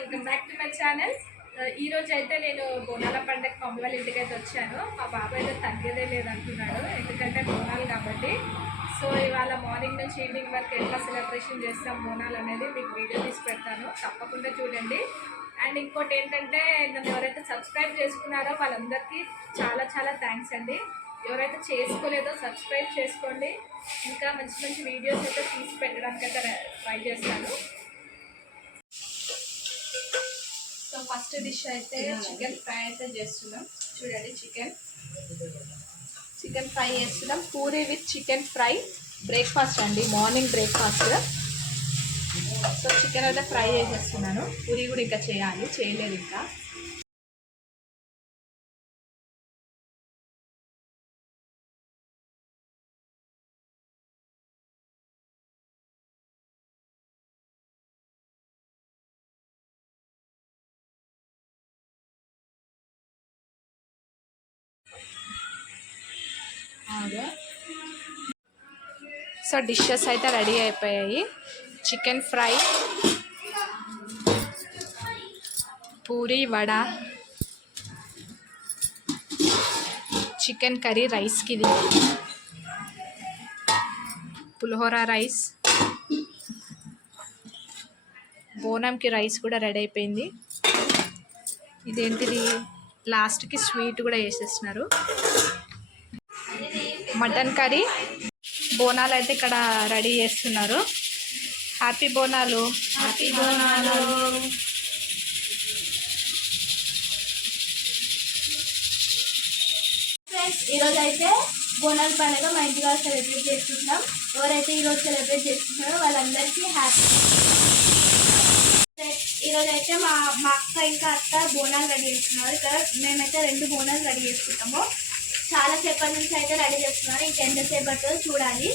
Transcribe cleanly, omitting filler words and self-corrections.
Welcome back to my channel. ఈ రోజు అయితే నేను బోనాల పండుగ మమ్మీ వాళ్ళ ఇంటికి అయితే వచ్చాను. మా బాబు అయితే తగ్గేదే లేదంటున్నాడు, ఎందుకంటే బోనాలు కాబట్టి. సో ఇవాళ మార్నింగ్ నుంచి ఈవినింగ్ వరకు ఎట్లా సెలబ్రేషన్ చేస్తాం బోనాలు అనేది మీకు వీడియో తీసి పెడతాను, తప్పకుండా చూడండి. అండ్ ఇంకోటి ఏంటంటే, నన్ను ఎవరైతే సబ్స్క్రైబ్ చేసుకున్నారో వాళ్ళందరికీ చాలా చాలా థ్యాంక్స్ అండి. ఎవరైతే చేసుకోలేదో సబ్స్క్రైబ్ చేసుకోండి. ఇంకా మంచి మంచి వీడియోస్ అయితే తీసి పెట్టడానికి అయితే ట్రై చేస్తాను. సో ఫస్ట్ డిష్ అయితే చికెన్ ఫ్రై అయితే చేస్తున్నాం. చూడండి, చికెన్ ఫ్రై చేస్తున్నాం. Puri with chicken fry breakfast అండి, మార్నింగ్ బ్రేక్ఫాస్ట్. సో చికెన్ అయితే ఫ్రై చేసేస్తున్నాను. పూరీ కూడా ఇంకా చేయలేదు ఇంకా. సో డిషెస్ అయితే రెడీ అయిపోయాయి. Chicken fry, puri, vada, chicken curry రైస్కి, ఇది పులిహోర రైస్, బోనంకి రైస్ కూడా రెడీ అయిపోయింది. ఇదేంటిది, లాస్ట్కి స్వీట్ కూడా వేసేస్తున్నారు. మటన్ కర్రీ, బోనాలు అయితే ఇక్కడ రెడీ చేస్తున్నారు. హ్యాపీ బోనాలు. ఈరోజు అయితే బోనాల పండుగ మా ఇంటిలో సెలబ్రేట్ చేసుకుంటున్నాం. ఎవరైతే ఈరోజు సెలబ్రేట్ చేసుకుంటున్నారో వాళ్ళందరికీ హ్యాపీ. ఈరోజు అయితే మా అక్క ఇంకా అత్త బోనాలు రెడీ చేస్తున్నారు. ఇక్కడ మేమైతే 2 బోనాలు రెడీ చేసుకుంటాము. చాలా సేపటి నుంచి అయితే రెడీ చేస్తున్నారు, ఇంకెంతసేపు పడుతుందో చూడాలి.